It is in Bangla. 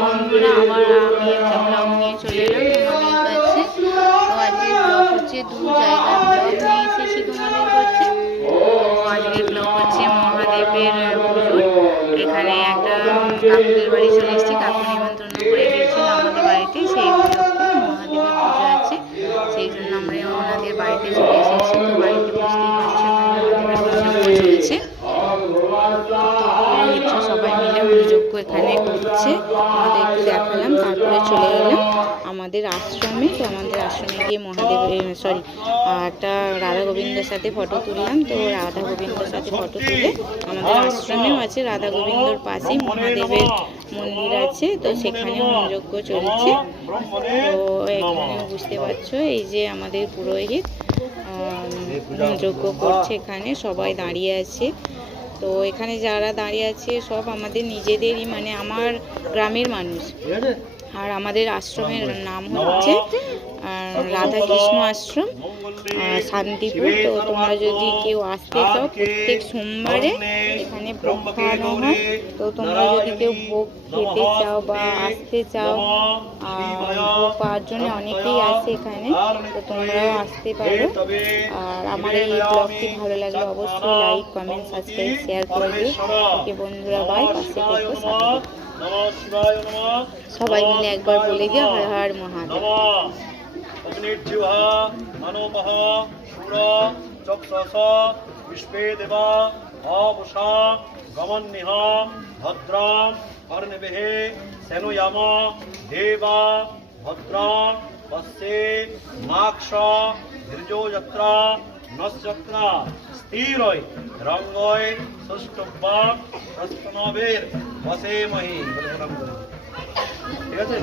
বন্ধুরা, আবার আমি একটা ব্লগ নিয়ে চলে এলাম তোমাদের কাছে। তো আজকের ব্লগ হচ্ছে দু জায়গার ব্লগ নিয়ে এসেছি তোমাদের কাছে। তো আজকের ব্লগ হচ্ছে মহাদেবের পুজো। এখানে একটা কাকুদের বাড়ি চলে এসেছি, কাকু নিমন্ত্রণ করে গিয়েছিল আমাদের বাড়িতে। সেই উপলক্ষে মহাদেবের পুজো আছে, সেই জন্য আমরা ওনাদের বাড়িতে চলে এসেছি। তো বাড়িতে বুঝতেই পারছো মহাদেবের পুজো চলছে। সবাই মিলে হোমযজ্ঞ এখানে করছে, আমাদের একটু দেখালাম। তারপরে চলে গেলাম আমাদের আশ্রমে। তো আমাদের আশ্রমে গিয়ে একটা রাধা গোবিন্দর সাথে ফটো তুললাম। তো রাধা গোবিন্দর সাথে ফটো তুলে আমাদের আশ্রমেও আছে, রাধা গোবিন্দর পাশেই মহাদেবের মন্দির আছে, তো সেখানে হোমযজ্ঞ চলছে। তো এখানে বুঝতে পারছো এই যে আমাদের পুরোহিত হোমযজ্ঞ করছে, এখানে সবাই দাঁড়িয়ে আছে। তো এখানে যারা দাঁড়িয়ে আছে সব আমাদের নিজেদেরই, মানে আমার গ্রামের মানুষ। আর আমাদের আশ্রমের নাম হচ্ছে রাধা কৃষ্ণ আশ্রম শান্তিপুর। তো তোমরা যদি কেউ আসতে চাও, প্রত্যেক সোমবারে এখানে ভোগ খাওয়ানো হয়। তো তোমরা যদি কেউ ভোগ খেতে চাও বা আসতে চাও, ভোগ পাওয়ার জন্য অনেকেই আসে এখানে, তো তোমরাও আসতে পারো। আর আমার এই ব্লগটি ভালো লাগলে অবশ্যই লাইক, কমেন্ট, সাবস্ক্রাইব, শেয়ার করে দিও। ওকে বন্ধুরা, বাই, পাশে থেকো, সাথে থেকো। সবাই মিলে একবার বলে দিও হর হর মহাদেব। विश्वे देवा आवुषा गमन्निह भद्रां कर्णभिः सेनुयाम देवा भद्रां पश्ये माक्षा धीर्जो यत्रा नश्चक्रा स्थिरै रंगै सुष्ठुब्बा प्रस्तनवेर वसेमहि। ঠিক আছে।